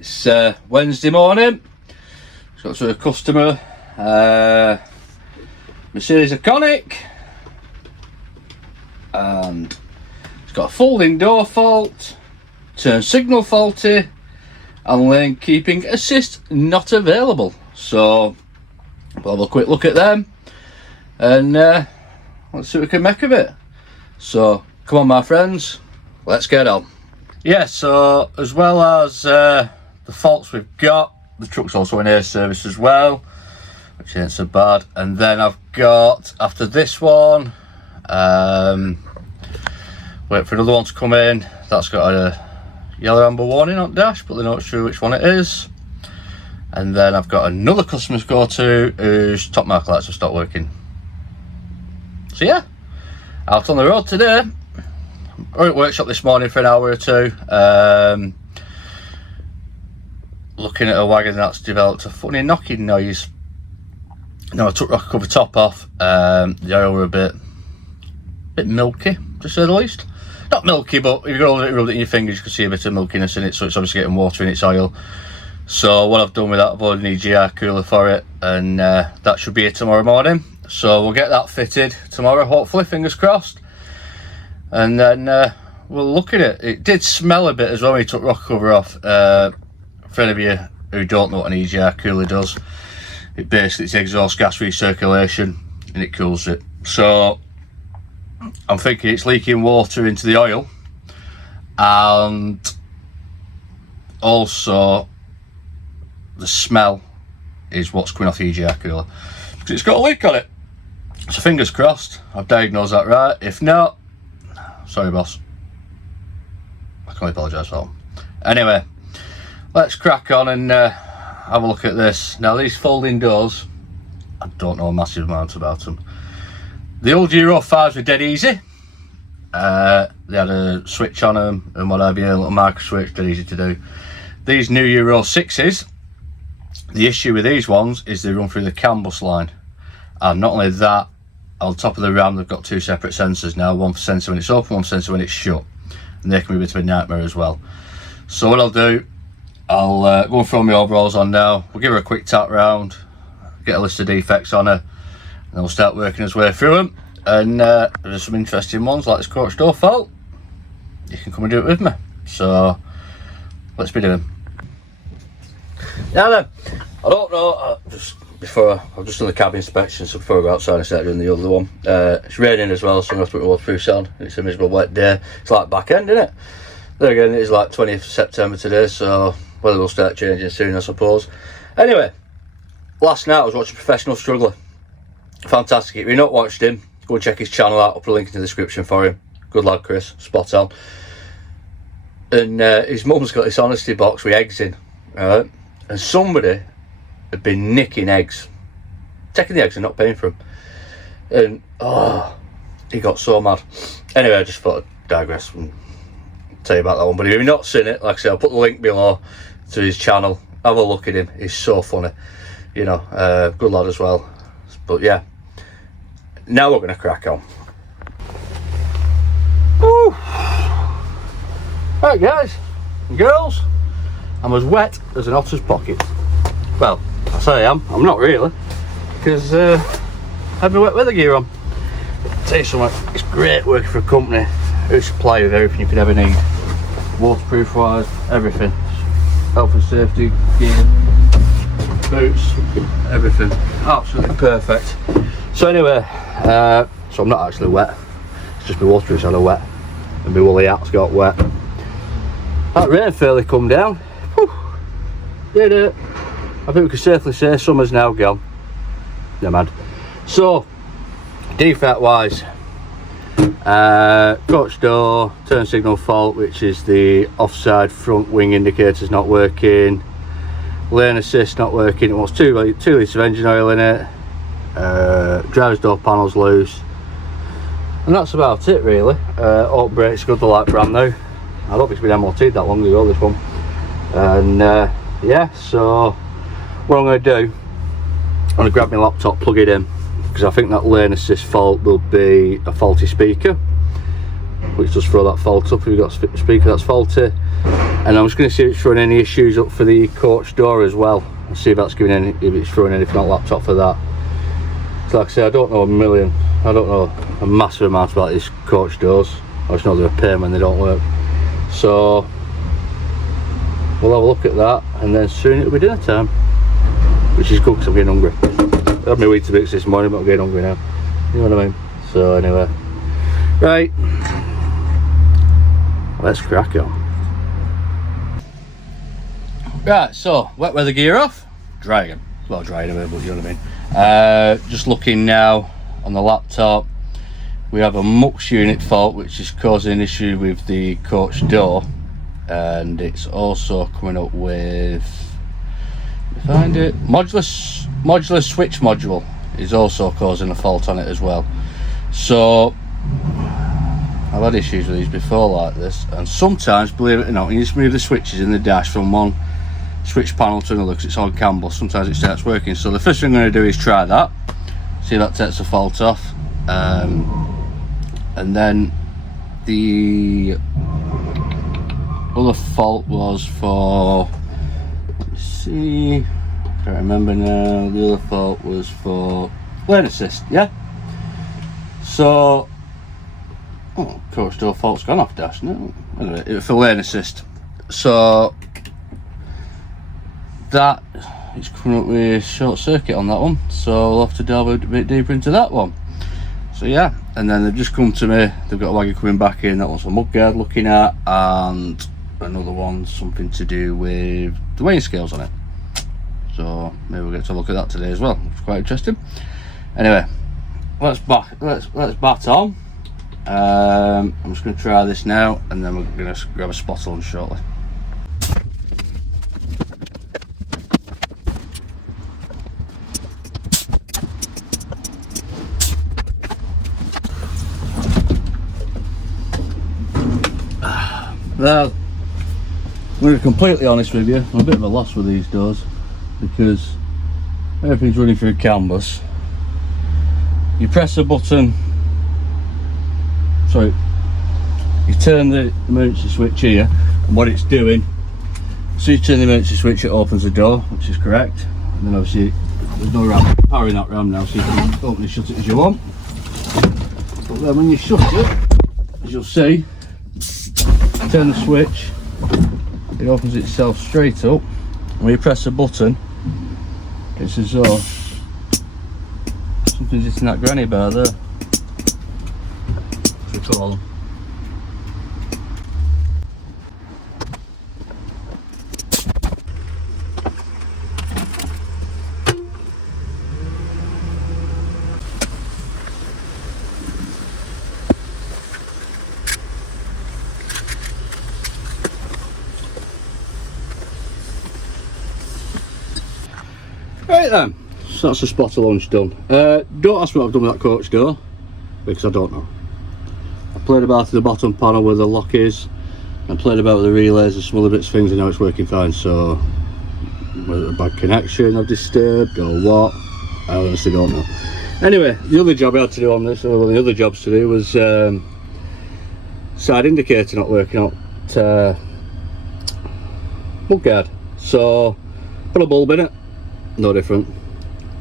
It's Wednesday morning. Just got to a customer, Mercedes Econic, and it's got a folding door fault, turn signal faulty, and lane keeping assist not available. So we'll have a quick look at them and let's see what we can make of it. So come on my friends, let's get on. Yeah, so as well as the faults we've got, the truck's also in air service as well, which ain't so bad. And then I've got, after this one, wait for another one to come in. That's got a yellow amber warning on dash, but they're not sure which one it is. And then I've got another customer to go to whose top mark lights have stopped working. So yeah, out on the road today. We're at workshop this morning for an hour or two, looking at a wagon that's developed a funny knocking noise. Now I took rocker cover top off. The oil were a bit milky, to say the least. Not milky, but if you rub it in your fingers, you can see a bit of milkiness in it, so it's obviously getting water in its oil. So what I've done with that, I've ordered an EGR cooler for it, and that should be here tomorrow morning. So we'll get that fitted tomorrow, hopefully, fingers crossed. And then we'll look at it. It did smell a bit as well when you took rocker cover off. For any of you who don't know what an EGR cooler does, it's exhaust gas recirculation and it cools it. So I'm thinking it's leaking water into the oil, and also the smell is what's coming off the EGR cooler, because it's got a leak on it. So fingers crossed I've diagnosed that right. If not, sorry boss, I can only apologise for that. Anyway, let's crack on and have a look at this. Now these folding doors, I don't know a massive amount about them. The old Euro 5s were dead easy. They had a switch on them and what have you, a little micro switch, dead easy to do. These new Euro 6s, the issue with these ones is they run through the CAN bus line. And not only that, on top of the RAM they've got two separate sensors now, one for sensor when it's open, one for sensor when it's shut. And they can be a bit of a nightmare as well. So what I'll do, I'll go and throw my overalls on now. We'll give her a quick tap round, get a list of defects on her, and we'll start working his way through them. And there's some interesting ones like this coach door fault. You can come and do it with me. So let's be doing. Now then, I don't know, I've just done the cab inspection, so before I go outside and start doing the other one. It's raining as well, so I'm going to put my waterproof on. It's a miserable wet day. It's like back end, isn't it? There again, it is like 20th September today, so weather will start changing soon, I suppose. Anyway, last night I was watching Professional Struggler. Fantastic. If you've not watched him, go and check his channel out. I'll put a link in the description for him. Good lad, Chris. Spot on. And his mum's got this honesty box with eggs in, right? And somebody had been nicking eggs, taking the eggs and not paying for them. And oh, he got so mad. Anyway, I just thought I'd digress and tell you about that one. But if you've not seen it, like I said, I'll put the link below to his channel. Have a look at him. He's so funny, you know. Good lad as well. But yeah, now we're gonna crack on. Woo. Right guys and girls, I'm as wet as an otter's pocket. Well, I say I'm not really, because I have my wet weather gear on. I'll tell you something, it's great working for a company who supply you with everything you could ever need, waterproof wise, everything, health and safety gear, boots, everything, absolutely perfect. So anyway, so I'm not actually wet, it's just my waterproof's on a wet and my woolly hat's got wet. That rain fairly come down. Whew. Did it. I think we can safely say summer's now gone. Never mind. So, defect wise, coach door, turn signal fault, which is the offside front wing indicators not working, lane assist not working, it wants 2 litres of engine oil in it, driver's door panel's loose, and that's about it really. All brakes good, they're like brand new. I don't think it's been MOT'd that long ago, this one. And yeah, so what I'm going to do, I'm going to grab my laptop, plug it in, because I think that lane assist fault will be a faulty speaker, which does throw that fault up if you've got a speaker that's faulty. And I'm just going to see if it's throwing any issues up for the coach door as well. I'll see if that's giving any, if it's throwing anything on laptop for that. So like I say, I don't know I don't know a massive amount about these coach doors. I just know they're a pain when they don't work. So we'll have a look at that, and then soon it'll be dinner time, which is good because I'm getting hungry. I had my Weetabix this morning, but I'm getting hungry now. You know what I mean? So anyway, right, let's crack on. Right, so wet weather gear off, dry again. Well, dry anyway, but you know what I mean. Just looking now on the laptop, we have a MUX unit fault which is causing an issue with the coach door, and it's also coming up with, find it, modular switch module is also causing a fault on it as well. So I've had issues with these before like this, and sometimes, believe it or not, you need to move the switches in the dash from one switch panel to another because it's on CAN bus. Sometimes it starts working. So the first thing I'm going to do is try that, see if that takes the fault off, and then the other fault was for, let's see, I can't remember now. The other fault was for lane assist, yeah. So coach door fault's gone off dash, no, anyway, it was for lane assist. So that is coming up with short circuit on that one, so we'll have to delve a bit deeper into that one. So yeah, and then they've just come to me, they've got a wagger coming back in, that one's a mudguard looking at, and another one something to do with the weighing scales on it. So maybe we'll get to look at that today as well. It's quite interesting. Anyway, let's bat on. I'm just going to try this now, and then we're going to grab a spot on shortly. Well, I'm going to be completely honest with you, I'm a bit of a loss with these doors because everything's running through CAN bus. You press a button, sorry, you turn the emergency switch here, and what it's doing, so you turn the emergency switch, it opens the door, which is correct, and then obviously there's no ram, powering that ram now, so you can open and shut it as you want. But then when you shut it, as you'll see, turn the switch, it opens itself straight up. When you press the button, it's as though something's hitting that granny bar there. That's what we call them. Right then, so that's the spotter launch done. Don't ask me what I've done with that coach door, because I don't know. I played about at the bottom panel where the lock is, and played about with the relays and some other bits of things, and now it's working fine. So whether a bad connection I've disturbed or what, I honestly don't know. Anyway, the other job I had to do on this, or one of the other jobs to do, was side indicator not working out mudguard. So put a bulb in it, no different.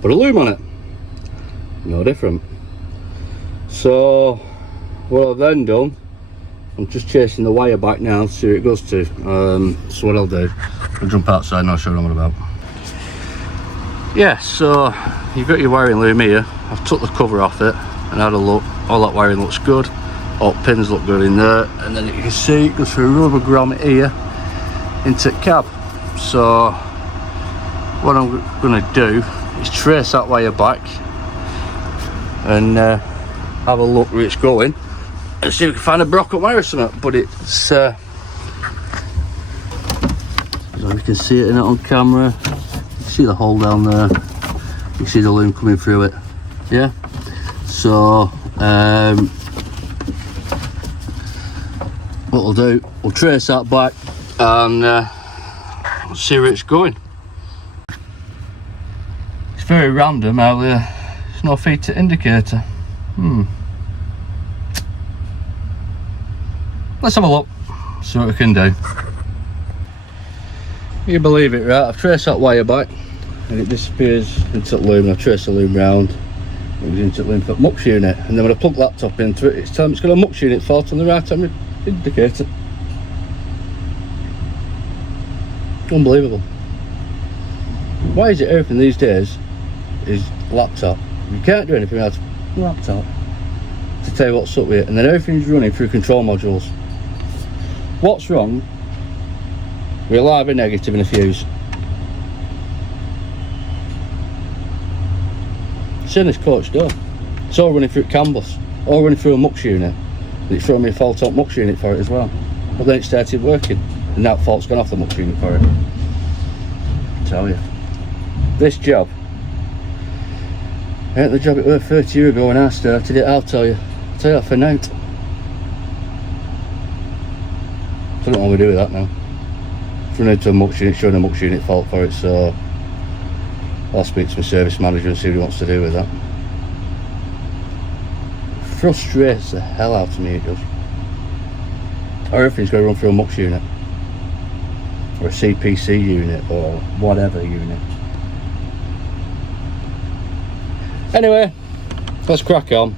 Put a loom on it, no different. So what I've then done, I'm just chasing the wire back now to see where it goes to. So what I'll do, I'll jump outside and I'll show you what I'm about. Yeah, so you've got your wiring loom here. I've took the cover off it and had a look. All that wiring looks good, all pins look good in there, and then you can see it goes through a rubber grommet here into the cab. So what I'm going to do is trace that wire back and have a look where it's going and see if we can find a broken wire or something. But it's as you can see it in it on camera, you can see the hole down there, you can see the loom coming through it, yeah. So what we'll do, we'll trace that back and see where it's going. Very random how there's no feed to indicator. Let's have a look, see what we can do. You believe it, right? I've traced that wire back and it disappears into the loom. I trace the loom round, it was into the loom for the MUX unit, and then when I plug the laptop into it, it's telling me it's got a MUX unit fault on the right hand indicator. Unbelievable. Why is it everything these days is laptop? You can't do anything without laptop to tell you what's up with it, and then everything's running through control modules. What's wrong with a live and negative and a fuse? Same as coach door. It's all running through CAN-bus, all running through a MUX unit. And it's throwing me a fault on MUX unit for it as well. But then it started working, and that fault's gone off the MUX unit for it. I tell you, this job ain't the job it were 30 years ago when I started it. I'll tell you that for now. I don't know what we do with that now. It's running into a MUX unit, showing a MUX unit fault for it, so I'll speak to my service manager and see what he wants to do with that. It frustrates the hell out of me, it does. Or everything's going to run through a MUX unit, or a CPC unit, or whatever unit. Anyway, let's crack on.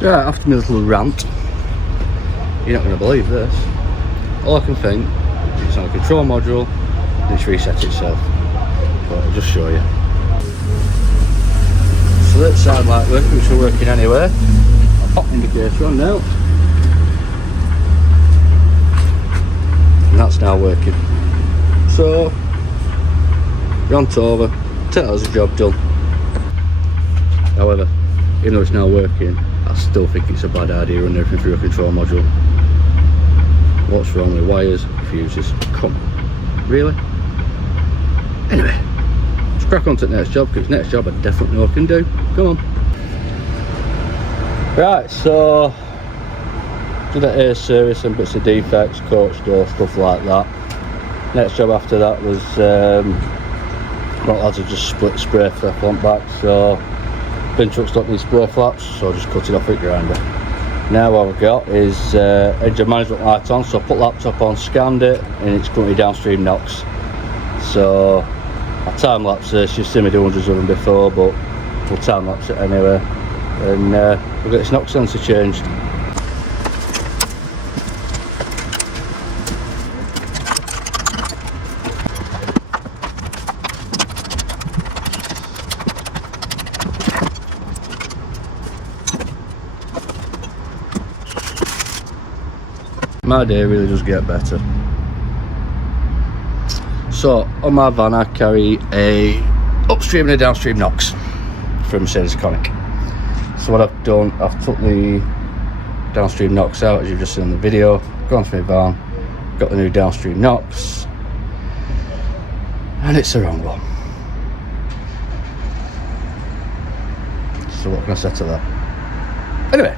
Right, after my little rant, you're not going to believe this. All I can think is it's on a control module and it's reset itself. But I'll just show you. So that side light working, which are working anyway. I'll pop the indicator on now. And that's now working. So, rant over, take that as a job done. However, even though it's now working, I still think it's a bad idea running everything through a control module. What's wrong with wires, fuses? Come on, really? Anyway, let's crack on to the next job, because next job I definitely know I can do. Come on. Right, so did that air service and bits of defects, coach door, stuff like that. Next job after that was lads have just split the spray flap on back, so bin trucks don't need spray flaps, so I just cut it off with grinder. Now what I've got is engine management light on, so I put laptop on, scanned it, and it's currently downstream NOx. So I time lapse this, you've seen me do hundreds of them before, but we'll time lapse it anyway, and we'll get this NOx sensor changed. My day really does get better. So on my van I carry a upstream and a downstream NOx from Mercedes Econic. So what I've done, I've took the downstream NOx out, as you've just seen in the video, gone through my van, got the new downstream NOx, and it's the wrong one. So what can I say to that? Anyway,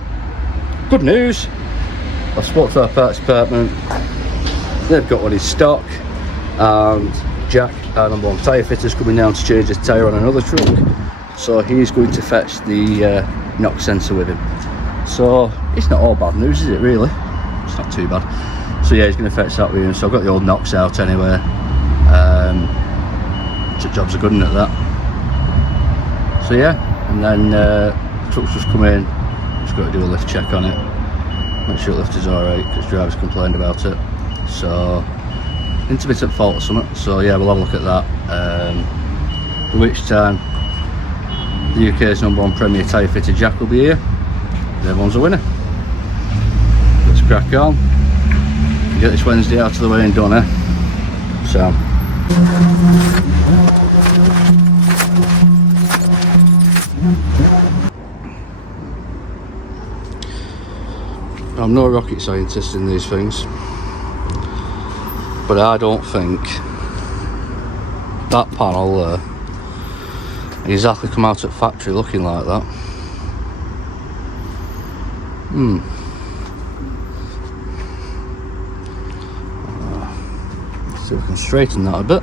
good news. I spoke to our parts department, they've got one in stock, and Jack, our number one tyre fitter, is coming down to change his tyre on another truck, so he's going to fetch the NOx sensor with him. So it's not all bad news, is it really? It's not too bad. So yeah, he's going to fetch that with him, so I've got the old NOx out anyway. The job's a good one at that. So yeah, and then truck's just come in, just got to do a lift check on it. Make sure the lift is alright, because drivers complained about it. So, intermittent fault or something. So yeah, we'll have a look at that. At which time, the UK's number one premier tyre fitter Jack will be here. Everyone's a winner. Let's crack on. Get this Wednesday out of the way and done, eh? So. I'm no rocket scientist in these things, but I don't think that panel there exactly come out at factory looking like that. See if we can straighten that a bit.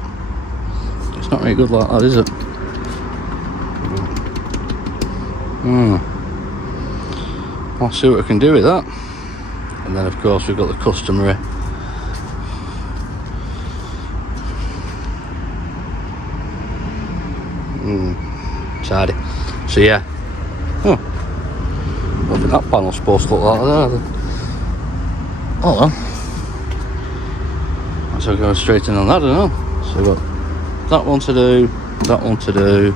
It's not really good like that, is it? I'll see what we can do with that. And then of course we've got the customary Tidy. So yeah. Oh, I think that panel's supposed to look like that. Oh well. So go straight in on that, I don't know. So we've got that one to do, that one to do.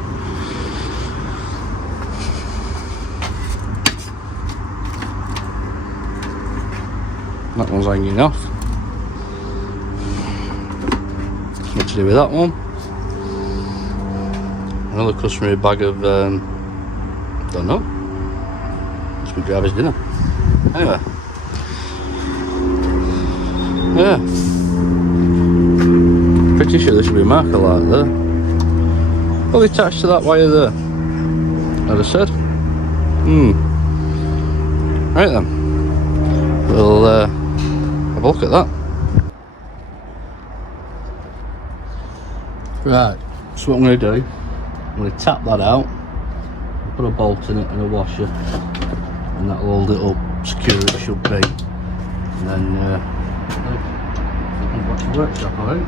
That one's hanging off. What to do with that one? Another customary bag of don't know. Screwdriver's dinner. Anyway. Yeah. Pretty sure there should be a marker light there. Well, attached to that wire there. As I said. Right then. We'll have a look at that. Right, so what I'm going to do, I'm going to tap that out, put a bolt in it and a washer, and that'll hold it up secure as it should be. And then watch the workshop, alright?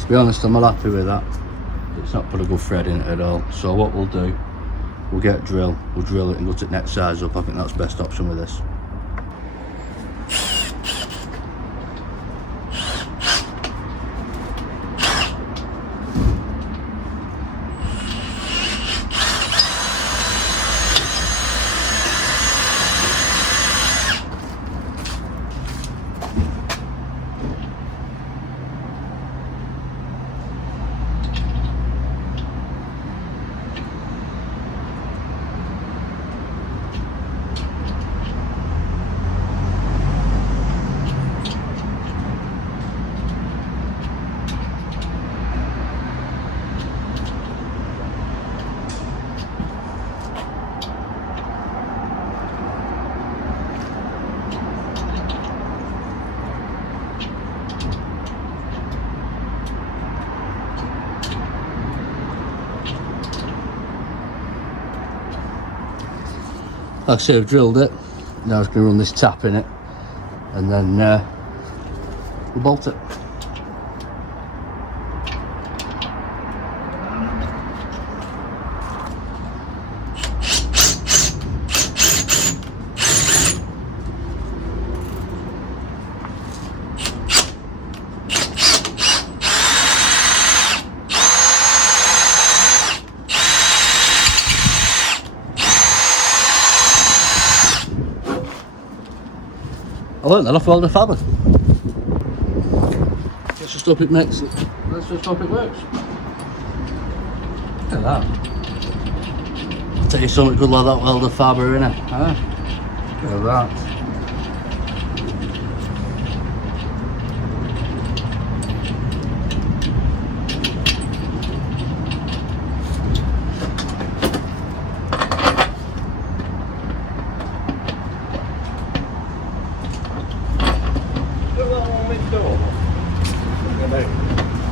To be honest, I'm not happy with that. It's not put a good thread in it at all. So what we'll do, we'll get a drill, we'll drill it and gut it next size up. I think that's the best option with this. Like I say, I've drilled it. Now I'm just going to run this tap in it, and then we'll bolt it. I learned that off welding fabric. Let's just hope it makes it. Let's just hope it works. Look at that. I'll tell you something good like that welder fabric, innit? Huh? Look at that.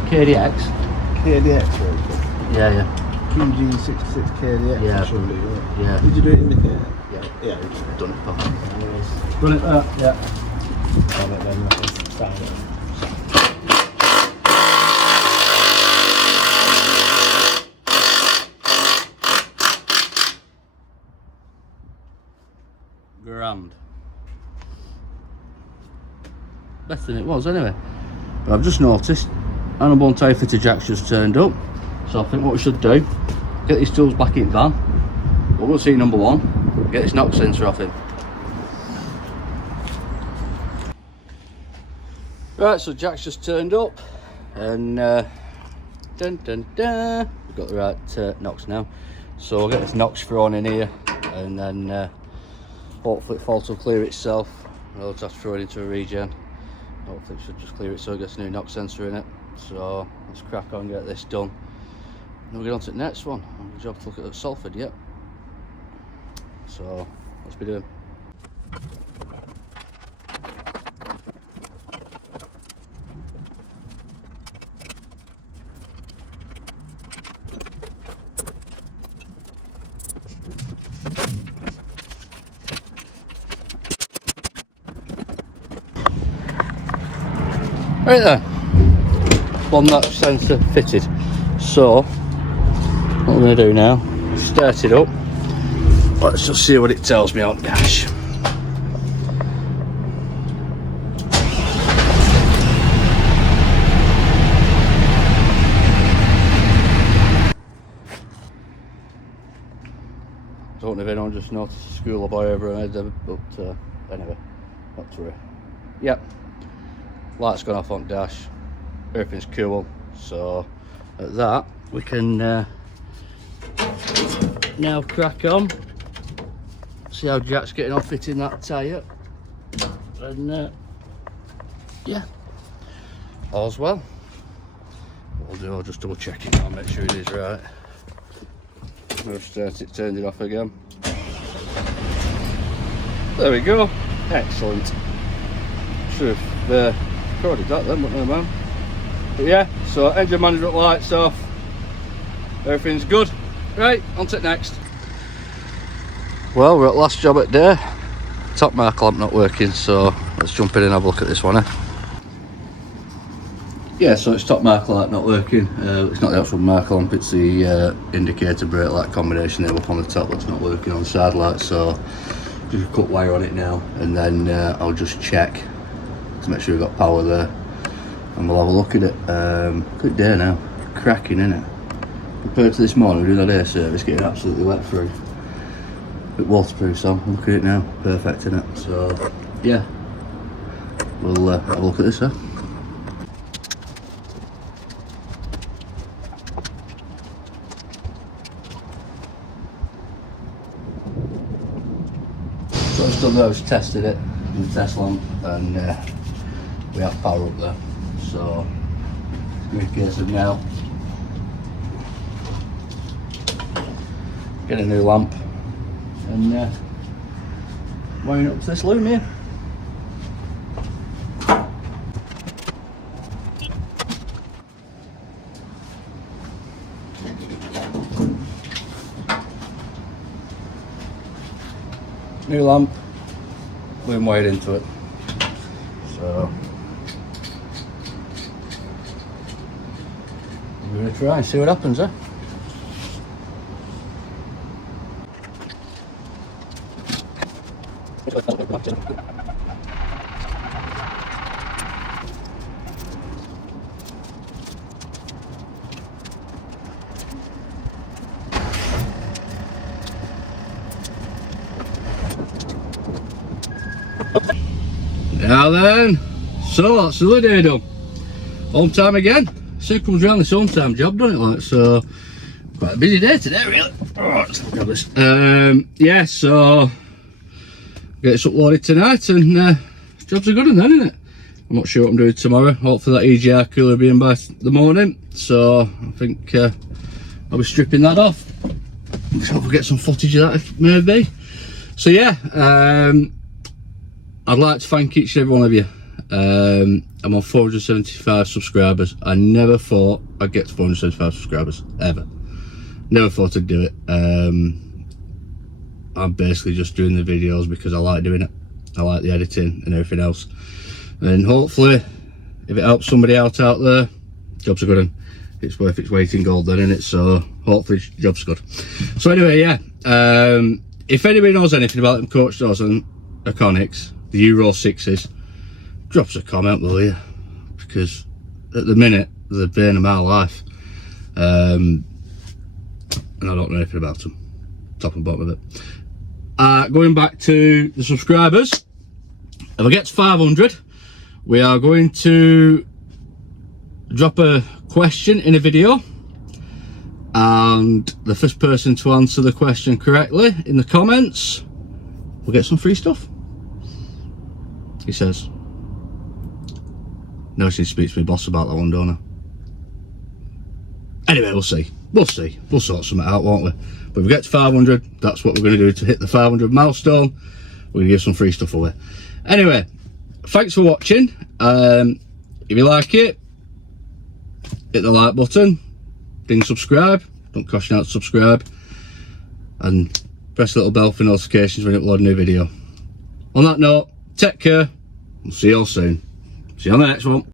KDX. KDX, right? Yeah. QG66 KDX. Yeah. Yeah. Did you do it in the car? Yeah. Yeah. Done it properly. Anyways, Done it there. Yeah. done it then. Let's sign it. Grand. Better than it was anyway. But I've just noticed Annabone tyre fitter jack's just turned up. So I think what we should do, get these tools back in van. We'll go see number one, get this knock sensor off him. Right, so Jack's just turned up, and dun dun dun, we've got the right knocks now. So we'll get this knocks thrown in here, and then hopefully the fault will clear itself. I'll just have to throw it into a regen. Hopefully it should just clear it so it gets a new knock sensor in it. So let's crack on and get this done. And we'll get on to the next one. Good job to look at Salford yet. So let's be doing. Right there, one knock sensor fitted. So what I'm going to do now, start it up. Let's just see what it tells me on dash. Don't know if anyone just noticed a school boy over my head, but anyway, not to worry. Yep. Light's gone off on dash, everything's cool, so at that we can now crack on, see how Jack's getting on fitting that tyre, and yeah, all's well. What I'll do, I'll just double check it, I'll make sure it is right. We'll start it, turned it off again. There we go, excellent. Should have recorded that then, but no man. But yeah, so engine management lights off, everything's good. Right, on to the next. Well, we're at last job at day. Top mark lamp not working, so let's jump in and have a look at this one. Yeah, so it's top mark light not working. It's not the actual mark lamp, it's the indicator brake light combination there up on the top that's not working on the side light. So just cut wire on it now, and then I'll just check to make sure we've got power there, and we'll have a look at it. Good day now, cracking in it. Compared to this morning, we're doing that air service, getting absolutely wet through. Bit waterproof, so look at it now, perfect in it. So yeah, we'll have a look at this. So what I've done there is tested it in the test lamp, and we have power up there. So it's a good case of now get a new lamp and wiring up to this loom here. New lamp, loom wired into it. So we're going to try and see what happens, eh? Now then, so that's the day done. Home time again. Soon comes round this home time job, doesn't it? Like, so quite a busy day today, really. Oh, let's look at this. Yeah, so get this uploaded tonight, and jobs are good, and then, isn't it? I'm not sure what I'm doing tomorrow. Hopefully that EGR cooler will be in by the morning. So I think I'll be stripping that off. Let's hope we get some footage of that, maybe. So yeah. I'd like to thank each and every one of you. I'm on 475 subscribers. I never thought I'd get to 475 subscribers, ever. Never thought I'd do it. I'm basically just doing the videos because I like doing it. I like the editing and everything else. And hopefully, if it helps somebody out there, job's a good one. It's worth its weight in gold then, isn't it? So hopefully job's good. So anyway, yeah. If anybody knows anything about them coach doors and Econics, the Euro 6s, drop us a comment, will you? Because at the minute they're the bane of my life, and I don't know anything about them, top and bottom of it. Going back to the subscribers, if I get to 500, we are going to drop a question in a video, and the first person to answer the question correctly in the comments will get some free stuff, he says. No, she speaks to my boss about that one, don't I? Anyway, we'll see. We'll sort something out, won't we? But if we get to 500, that's what we're going to do to hit the 500 milestone. We're going to give some free stuff away. Anyway, thanks for watching. If you like it, hit the like button, ding subscribe, don't cost you out to subscribe, and press the little bell for notifications when I upload a new video. On that note, take care, we'll see you all soon. See you on the next one.